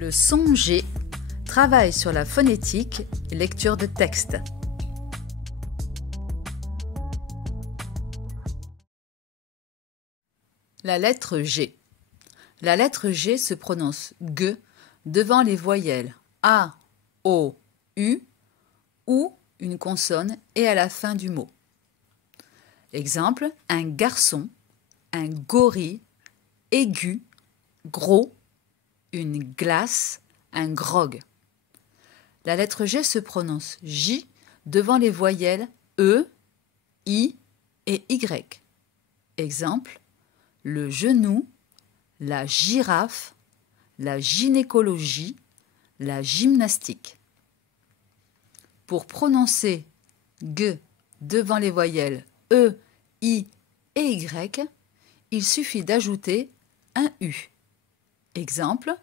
Le son G travaille sur la phonétique et lecture de texte. La lettre G. La lettre G se prononce G devant les voyelles A, O, U ou une consonne et à la fin du mot. Exemple, un garçon, un gorille, aigu, gros, une glace, un grog. La lettre G se prononce J devant les voyelles E, I et Y. Exemple, le genou, la girafe, la gynécologie, la gymnastique. Pour prononcer G devant les voyelles E, I et Y, il suffit d'ajouter un U. Exemple,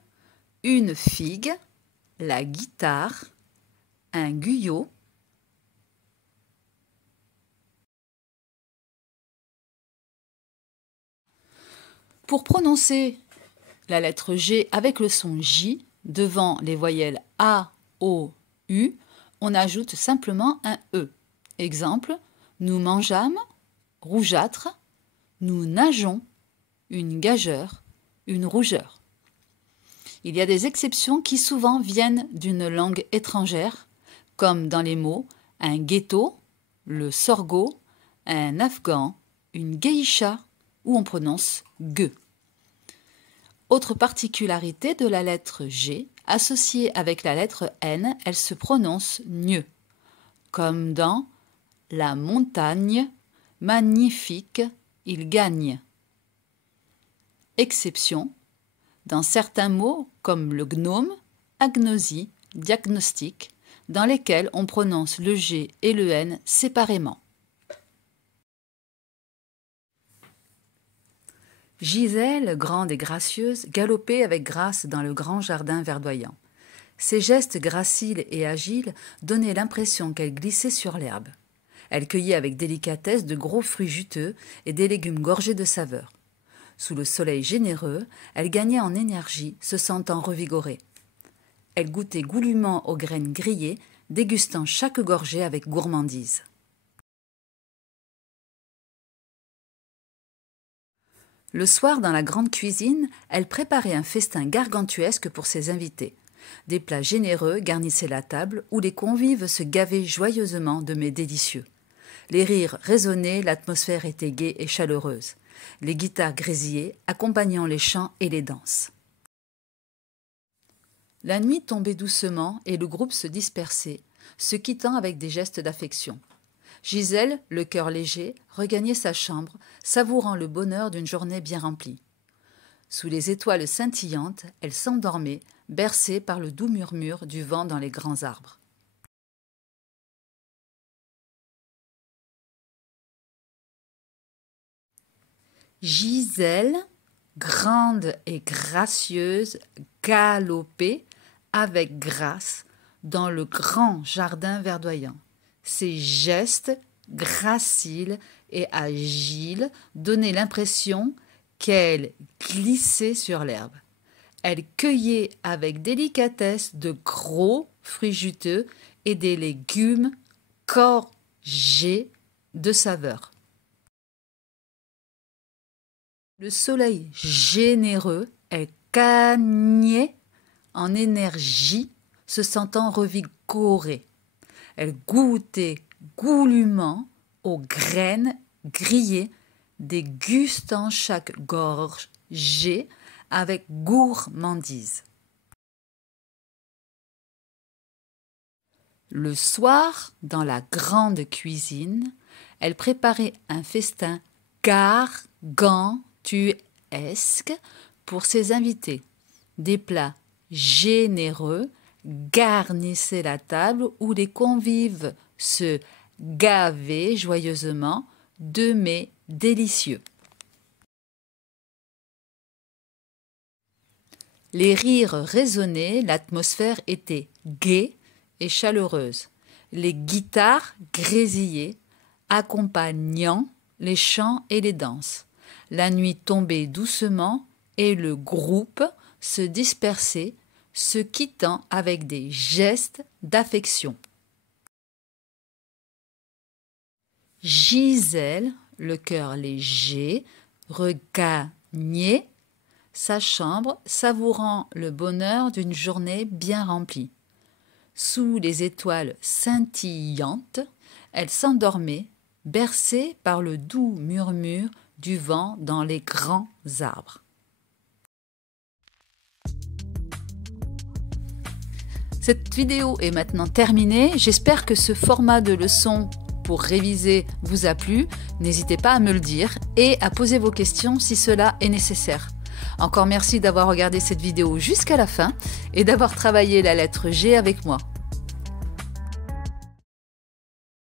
une figue, la guitare, un guyot. Pour prononcer la lettre G avec le son J devant les voyelles A, O, U, on ajoute simplement un E. Exemple, nous mangeâmes, rougeâtre, nous nageons, une gageure, une rougeur. Il y a des exceptions qui souvent viennent d'une langue étrangère, comme dans les mots un ghetto, le sorgho, un afghan, une geisha, où on prononce G. Autre particularité de la lettre G, associée avec la lettre N, elle se prononce gne, comme dans la montagne, magnifique, il gagne. Exception, dans certains mots comme le gnome, agnosie, diagnostic, dans lesquels on prononce le G et le N séparément. Gisèle, grande et gracieuse, galopait avec grâce dans le grand jardin verdoyant. Ses gestes graciles et agiles donnaient l'impression qu'elle glissait sur l'herbe. Elle cueillait avec délicatesse de gros fruits juteux et des légumes gorgés de saveur. Sous le soleil généreux, elle gagnait en énergie, se sentant revigorée. Elle goûtait goulûment aux graines grillées, dégustant chaque gorgée avec gourmandise. Le soir, dans la grande cuisine, elle préparait un festin gargantuesque pour ses invités. Des plats généreux garnissaient la table où les convives se gavaient joyeusement de mets délicieux. Les rires résonnaient, l'atmosphère était gaie et chaleureuse. Les guitares grésillaient, accompagnant les chants et les danses. La nuit tombait doucement et le groupe se dispersait, se quittant avec des gestes d'affection. Gisèle, le cœur léger, regagnait sa chambre, savourant le bonheur d'une journée bien remplie. Sous les étoiles scintillantes, elle s'endormait, bercée par le doux murmure du vent dans les grands arbres. Gisèle, grande et gracieuse, galopait avec grâce dans le grand jardin verdoyant. Ses gestes, graciles et agiles, donnaient l'impression qu'elle glissait sur l'herbe. Elle cueillait avec délicatesse de gros fruits juteux et des légumes gorgés de saveur. Le soleil généreux, elle gagnait en énergie, se sentant revigorée. Elle goûtait goulûment aux graines grillées, dégustant chaque gorgée avec gourmandise. Le soir, dans la grande cuisine, elle préparait un festin gargantuesque pour ses invités. Des plats généreux garnissaient la table où les convives se gavaient joyeusement de mets délicieux. Les rires résonnaient, l'atmosphère était gaie et chaleureuse. Les guitares grésillaient, accompagnant les chants et les danses. La nuit tombait doucement et le groupe se dispersait, se quittant avec des gestes d'affection. Gisèle, le cœur léger, regagnait sa chambre, savourant le bonheur d'une journée bien remplie. Sous les étoiles scintillantes, elle s'endormait, bercée par le doux murmure du vent dans les grands arbres. Cette vidéo est maintenant terminée. J'espère que ce format de leçon pour réviser vous a plu. N'hésitez pas à me le dire et à poser vos questions si cela est nécessaire. Encore merci d'avoir regardé cette vidéo jusqu'à la fin et d'avoir travaillé la lettre G avec moi.